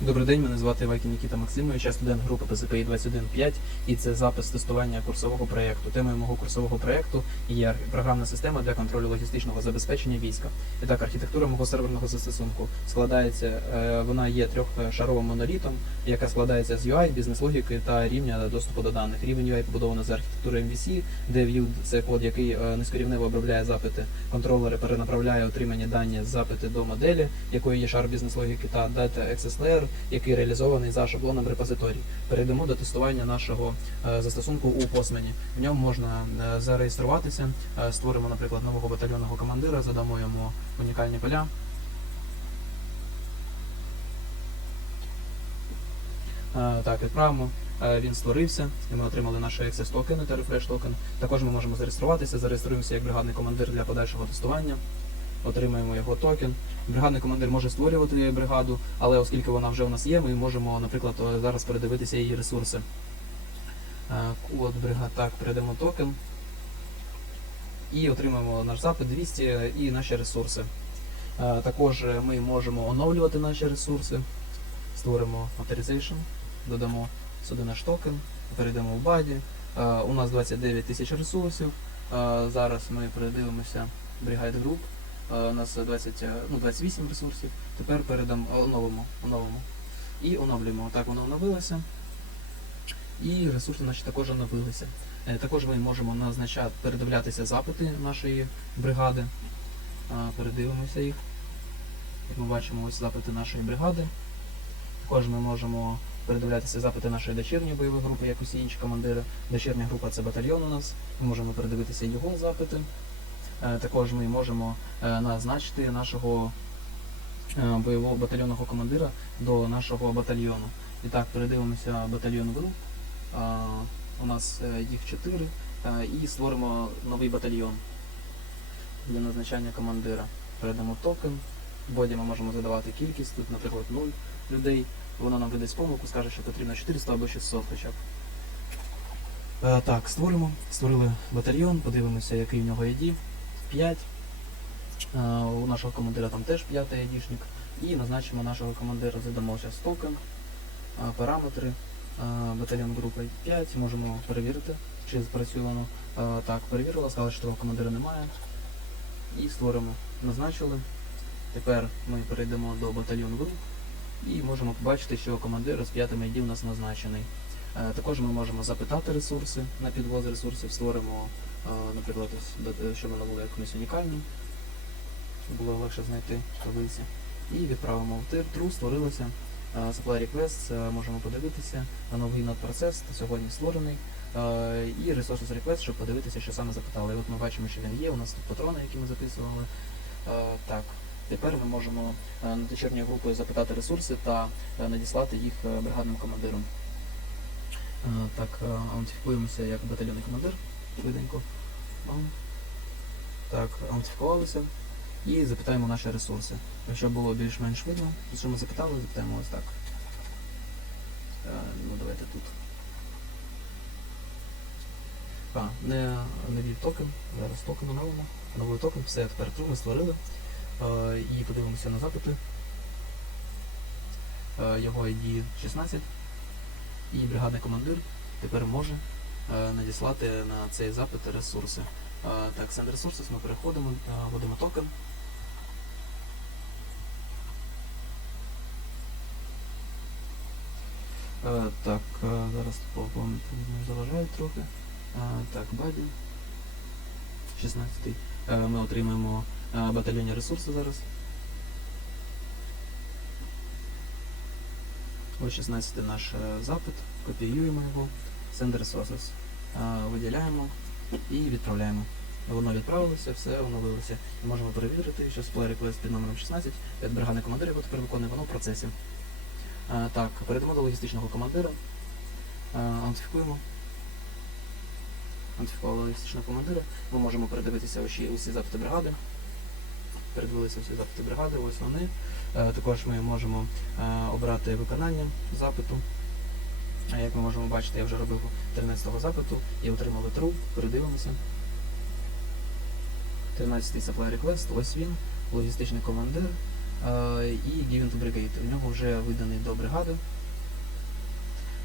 Добрий день, мене звати Івакін Нікіта Максимович, я студент групи ПЗПІ 215 і це запис тестування курсового проєкту. Темою мого курсового проєкту є програмна система для контролю логістичного забезпечення війська. І так, архітектура мого серверного застосунку складається, е, вона є трьохшаровим монолітом, яка складається з UI, бізнес-логіки та рівня доступу до даних. Рівень UI побудовано за архітектурою MVC, де Vue – це код, який е, низькорівнево обробляє запити. Контролери перенаправляє отримані дані з запити до моделі, якою є шар бізнес-логіки, та Data Access Layer, який реалізований за шаблоном репозиторій. Перейдемо до тестування нашого е, застосунку у Postman. В ньому можна е, зареєструватися. Е, Створимо, наприклад, нового батальйонного командира, задамо йому унікальні поля. Так, відправимо. Він створився, і ми отримали наші access токени та refresh токен. Також ми можемо зареєструватися, зареєструємося як бригадний командир для подальшого тестування. Отримаємо його токен. Бригадний командир може створювати бригаду, але оскільки вона вже у нас є, ми можемо, наприклад, зараз передивитися її ресурси. Е, Код бригад, так, передамо токен. І отримаємо наш запит 200 і наші ресурси. Е, Також е, ми можемо оновлювати наші ресурси. Створимо authorization, додамо сюди наш токен, перейдемо в баді. Е, У нас 29 тисяч ресурсів. Е, Зараз ми передивимося Brigade Group. Е, У нас 20, е, ну, 28 ресурсів. Тепер передамо оновимо, оновимо. І оновлюємо. Так воно оновилося. І ресурси наші також оновилися. Е, Також ми можемо назначати, передивлятися запити нашої бригади. Е, Передивимося їх. Як ми бачимо, ось запити нашої бригади. Також ми можемо передивлятися запити нашої дочірньої бойової групи, як усі інші командири. Дочірня група це батальйон у нас. Ми можемо передивитися його запити. Е, Також ми можемо е, назначити нашого е, бойового батальйонного командира до нашого батальйону. І так, передивимося батальйон груп. У нас їх чотири. Е, І створимо новий батальйон для назначання командира. Передамо токен. Боді ми можемо задавати кількість, тут, наприклад, 0 людей. Воно нам видасть помилку, скаже, що потрібно 400 або 600 хоча б. Так, створимо. Створили батальйон, подивимося, який в нього ID. 5. Е, у нашого командира там теж 5 ID-шник. І назначимо нашого командира, задамо зараз токен, параметри, е, батальйон групи 5. Можемо перевірити, чи спрацює воно. Е, так, перевірила, сказала, що того командира немає. І створимо. Назначили. Тепер ми перейдемо до батальйону груп і можемо побачити, що командир з п'ятим ID у нас назначений. Також ми можемо запитати ресурси на підвоз ресурсів, створимо, наприклад, щоб воно було якимось унікальним, щоб було легше знайти таблиці. І відправимо в тир, true, створилося. Е, Supply request, е, можемо подивитися, новий надпроцес сьогодні створений. Е, І resources request, щоб подивитися, що саме запитали. І от ми бачимо, що він є. У нас тут патрони, які ми записували. Е, Так, тепер ми можемо е, над дочірньою групою запитати ресурси та е, надіслати їх е, бригадним командирам. Е, Так, е, аутентифікуємося як батальйонний командир швиденько. Так, аутентифікувалися і запитаємо наші ресурси. Щоб було більш-менш видно, що ми запитали, запитаємо ось так. Е, Ну, давайте тут. А, не, ввів токен. Зараз токен оновимо. Новий токен, все, тепер true ми створили. Е, І подивимося на запити. Е, Його ID 16. І бригадний командир тепер може надіслати на цей запит ресурси. Е, Так, send resources ми переходимо, е, вводимо токен. Е, Так, е, зараз попомнити, заважають трохи. Е, Так, баді. 16. Е, Ми отримаємо е, батальйонні ресурси зараз. Ось 16 наш е, запит, копіюємо його, send resources, Е, виділяємо і відправляємо. Воно відправилося, все оновилося. Можемо перевірити, що supply request під номером 16 від бригадний командир його тепер виконує, воно в процесі. Так, перейдемо до логістичного командира. Аутентифікуємо. Аутентифікували логістичного командира. Ми можемо передивитися усі, усі запити бригади. Передивилися всі запити бригади, ось вони. Е, Також ми можемо е, обрати виконання запиту. А як ми можемо бачити, я вже робив 13-го запиту і отримали true. Передивимося. 13-й supply request, ось він, логістичний командир. Е, І Given to Brigade. У нього вже виданий до бригади.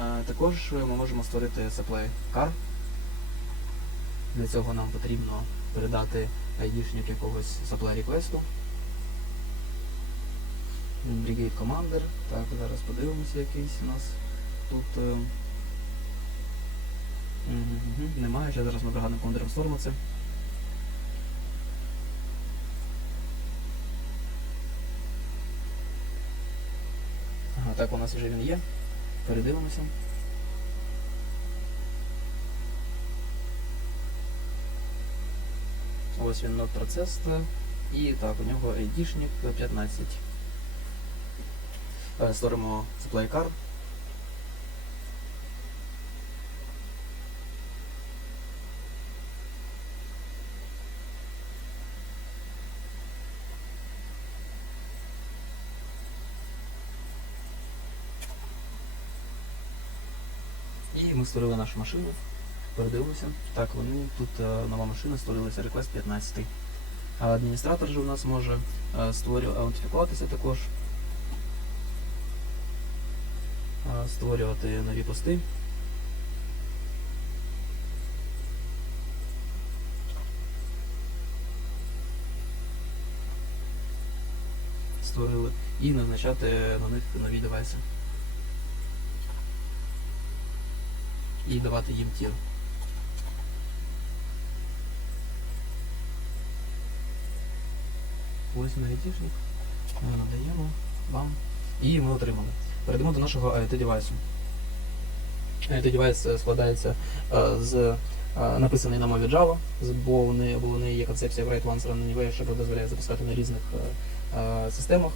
Е, Також ми можемо створити supply car. Для цього нам потрібно передати айдішник якогось supply request. Brigade Commander. Так, зараз подивимося якийсь у нас тут. е, мгм, мгм, Немає, ще зараз ми бригадним командиром це. Ага, так, у нас вже він є. Передивимося. Ось він нот процес. І так, у нього айдішник 15. Е, Створимо supply car. І ми створили нашу машину. Передивимося. Так, вони тут е, нова машина створилася Request 15. А адміністратор же у нас може е, створювати аутифікуватися також. Е, Створювати нові пости. Створили і назначати на них нові девайси. І давати їм тір. Ось на айтішник. Ми надаємо вам. І ми отримали. Перейдемо до нашого IoT девайсу. IoT девайс е, складається е, з е, написаний на мові Java, бо бо вони є концепція Write Once Run Anywhere, що дозволяє запускати на різних е, е, системах.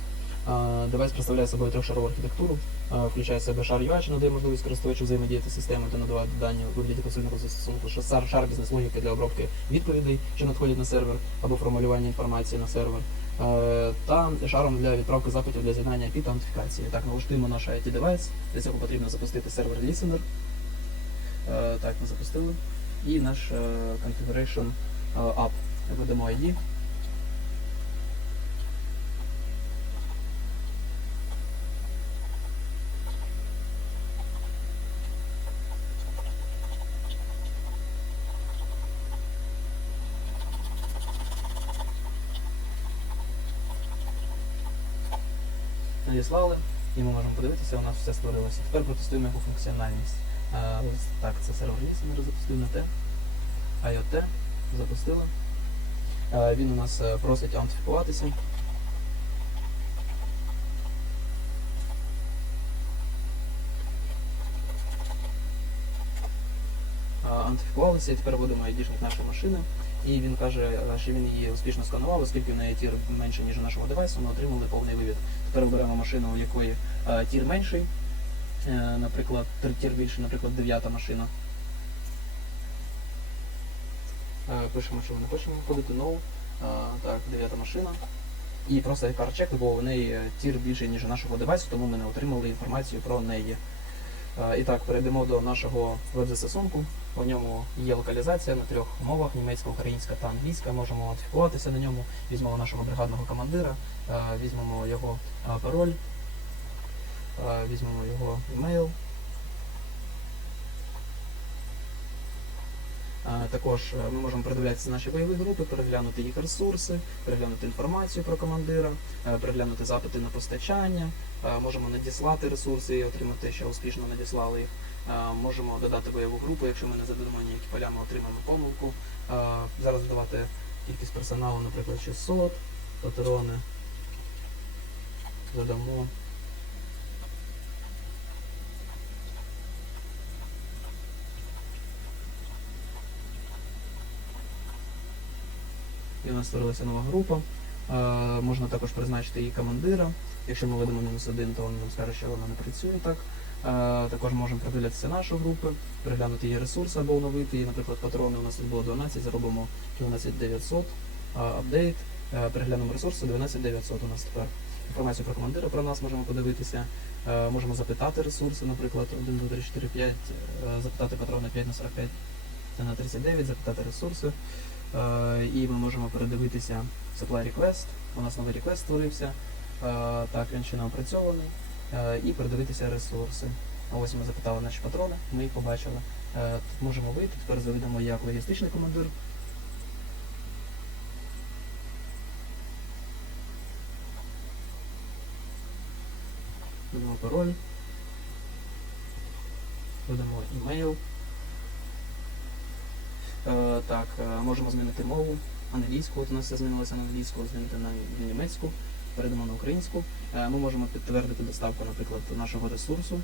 Е, Девайс представляє собою трьохшарову архітектуру, е, включає в себе шар UI, надає можливість користувачу взаємодіяти з системою та надавати дані у вигляді консольного застосунку, що шар, шар бізнес-логіки для обробки відповідей, що надходять на сервер, або формулювання інформації на сервер. Е, та шаром для відправки запитів для з'єднання API та аутентифікації. Так, налаштуємо наш IT девайс. Для цього потрібно запустити сервер Listener. Е, Так, ми запустили. І наш е, configuration app. Введемо ID. Надіслали, і ми можемо подивитися, у нас все створилося. Тепер протестуємо його функціональність. Е, ось Так, це сервер ми запустив на Т. IoT запустили. Е, Він у нас е, просить аутентифікуватися. Е, і тепер вводимо ID-шник нашої машини. І він каже, е, що він її успішно сканував, оскільки в неї тір менше, ніж у нашого девайсу, ми отримали повний вивід. Тепер оберемо машину, у якої е, тір менший, е, наприклад, тір більший, наприклад, дев'ята машина. Пишемо, що ми не хочемо входити no. Так, дев'ята машина. І просто CarCheck, бо в неї тір більший, ніж у нашого девайсу, тому ми не отримали інформацію про неї. І так, перейдемо до нашого веб-застосунку. У ньому є локалізація на трьох мовах: німецька, українська та англійська. Можемо аутентифікуватися на ньому. Візьмемо нашого бригадного командира, е, візьмемо його е, пароль, е, візьмемо його емейл. Також ми можемо передивлятися наші бойові групи, переглянути їх ресурси, переглянути інформацію про командира, переглянути запити на постачання, можемо надіслати ресурси і отримати, що успішно надіслали їх. Можемо додати бойову групу, якщо ми не задамо ніякі поля, ми отримаємо помилку. Зараз додавати кількість персоналу, наприклад, 600, патрони. Додамо. І у нас створилася нова група. Можна також призначити її командира. Якщо ми ведемо мінус один, то він нам скаже, що вона не працює так. Е, також можемо продивлятися нашу групу, переглянути її ресурси або оновити її. Наприклад, патрони у нас було 12, зробимо 12900, е, апдейт, е, переглянемо ресурси 12900 у нас тепер. Інформацію про командира про нас можемо подивитися. Е, можемо запитати ресурси, наприклад, 1, 2, 3, 4, 5, е, запитати патрони 5 на 45 та на 39, запитати ресурси. І ми можемо передивитися supply request. У нас новий request створився. так, він ще не опрацьований. Е, і передивитися ресурси. А ось ми запитали наші патрони, ми їх побачили. Е, Тут можемо вийти, тепер заведемо як логістичний командир. Введемо пароль. Введемо імейл. Е, так, можемо змінити мову. Англійську, от у нас все змінилося на англійську, змінити на німецьку, перейдемо на українську. Е, Ми можемо підтвердити доставку, наприклад, нашого ресурсу,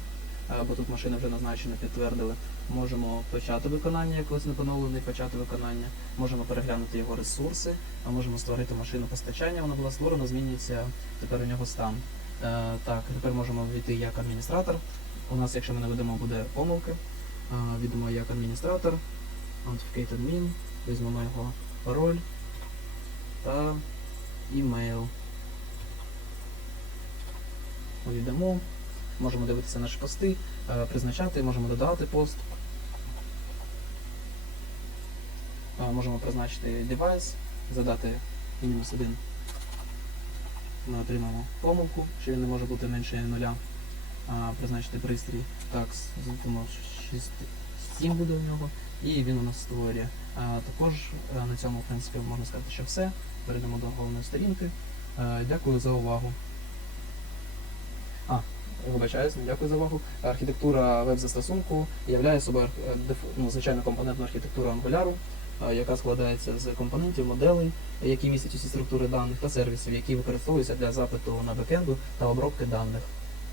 е, бо тут машина вже назначена, підтвердили. Можемо почати виконання, як ось не поновлений почати виконання. Можемо переглянути його ресурси, а можемо створити машину постачання. Вона була створена, змінюється тепер у нього стан. Е, Так, тепер можемо війти як адміністратор. У нас, якщо ми не ведемо, буде помилки. Відемо як адміністратор, Authenticate admin, візьмемо його пароль та імейл. Увійдемо, можемо дивитися наші пости, е, призначати, можемо додати пост. Е, Можемо призначити девайс, задати мінус один. Ми отримаємо помилку, що він не може бути менше нуля. Призначити пристрій. Так, 6, 7 буде у нього, і він у нас створює. Також е, на цьому, в принципі, можна сказати, що все. Перейдемо до головної сторінки. Дякую за увагу. А, вибачаюсь, дякую за увагу. Архітектура веб-застосунку являє собою е, ну, звичайно компонентну архітектуру Angular, е, яка складається з компонентів, моделей, які містять усі структури даних та сервісів, які використовуються для запиту на бекенду та обробки даних.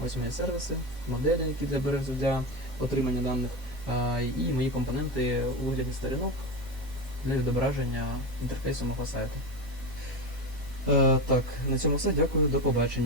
Ось мої сервіси, моделі, які для бережу для отримання даних, е, і мої компоненти у вигляді сторінок для відображення інтерфейсу мого сайту. Так, на цьому все. Дякую, до побачення.